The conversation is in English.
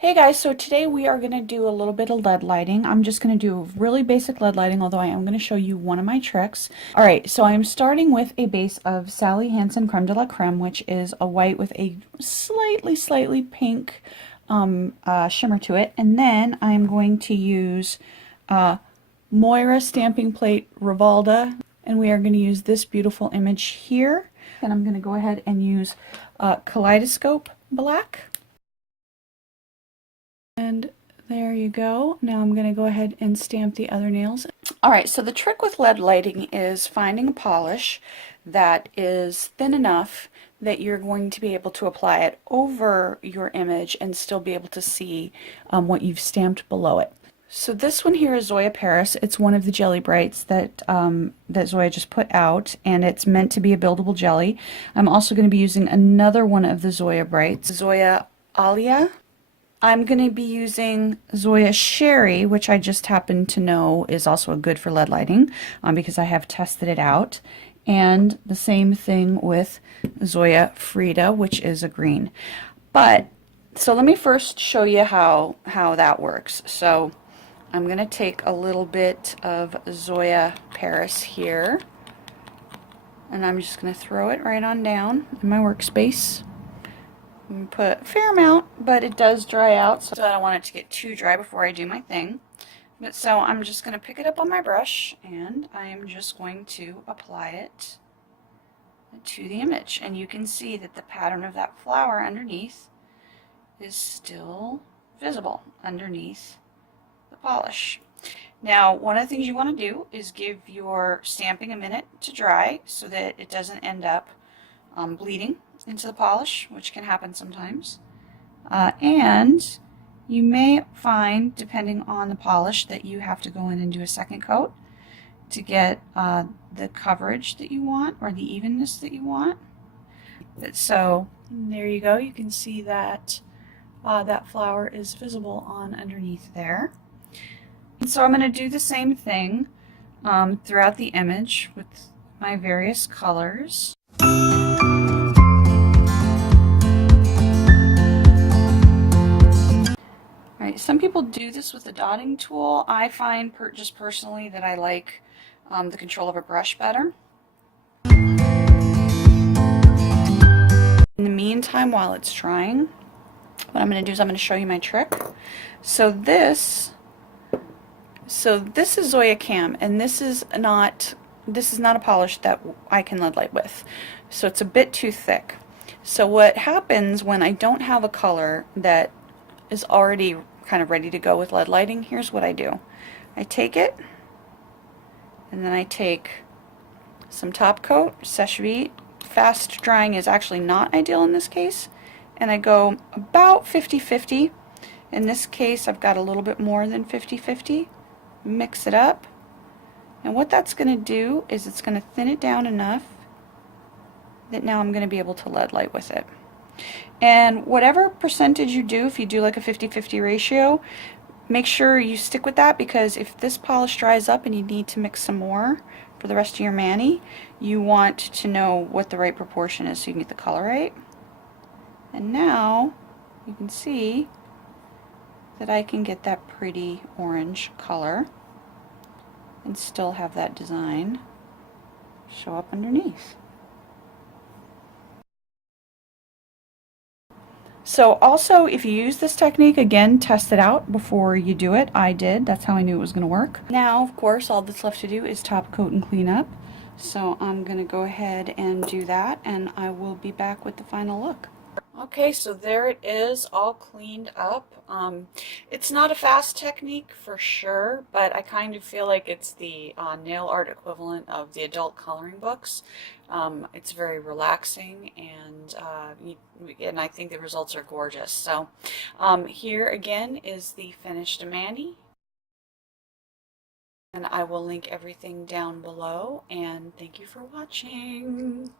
Hey guys, so today we are going to do a little bit of lead lighting. I'm just going to do really basic lead lighting, although I am going to show you one of my tricks. Alright, so I'm starting with a base of Sally Hansen Creme de la Creme, which is a white with a slightly pink shimmer to it. And then I'm going to use Moira Stamping Plate Rivalda, and we are going to use this beautiful image here. And I'm going to go ahead and use Kaleidoscope Black. And there you go. Now I'm going to go ahead and stamp the other nails. Alright, so the trick with lead lighting is finding a polish that is thin enough that you're going to be able to apply it over your image and still be able to see what you've stamped below it. So this one here is Zoya Paris. It's one of the Jelly Brights that that Zoya just put out, and it's meant to be a buildable jelly. I'm also going to be using another one of the Zoya Brights, Zoya Alia. I'm going to be using Zoya Sherry, which I just happen to know is also good for lead lighting because I have tested it out. And the same thing with Zoya Frida, which is a green. So let me first show you how that works. So I'm going to take a little bit of Zoya Paris here, and I'm just going to throw it right on down in my workspace. I'm going to put a fair amount, but it does dry out, so I don't want it to get too dry before I do my thing. But so I'm just going to pick it up on my brush, and I am just going to apply it to the image. And you can see that the pattern of that flower underneath is still visible underneath the polish. Now, one of the things you want to do is give your stamping a minute to dry so that it doesn't end up bleeding into the polish, which can happen sometimes. And you may find, depending on the polish, that you have to go in and do a second coat to get the coverage that you want or the evenness that you want. So there you go. You can see that that flower is visible on underneath there. And so I'm going to do the same thing throughout the image with my various colors. Some people do this with a dotting tool. I find just personally that I like the control of a brush better. In the meantime, while it's drying, what I'm going to do is I'm going to show you my trick. So this is Zoya Cam, and this is not a polish that I can lead light with. So it's a bit too thick. So what happens when I don't have a color that is already kind of ready to go with lead lighting, here's what I do. I take it, and then I take some top coat, sèche vite. Fast drying is actually not ideal in this case, and I go about 50-50. In this case, I've got a little bit more than 50-50. Mix it up, and what that's going to do is it's going to thin it down enough that now I'm going to be able to lead light with it. And whatever percentage you do, if you do like a 50-50 ratio, make sure you stick with that, because if this polish dries up and you need to mix some more for the rest of your mani, you want to know what the right proportion is so you can get the color right. And now you can see that I can get that pretty orange color and still have that design show up underneath. So also, if you use this technique, again, test it out before you do it. I did. That's how I knew it was going to work. Now, of course, all that's left to do is top coat and clean up. So I'm going to go ahead and do that, and I will be back with the final look. Okay, so there it is, all cleaned up. It's not a fast technique for sure, but I kind of feel like it's the nail art equivalent of the adult coloring books. It's very relaxing, and I think the results are gorgeous. So here again is the finished mani, and I will link everything down below, and thank you for watching.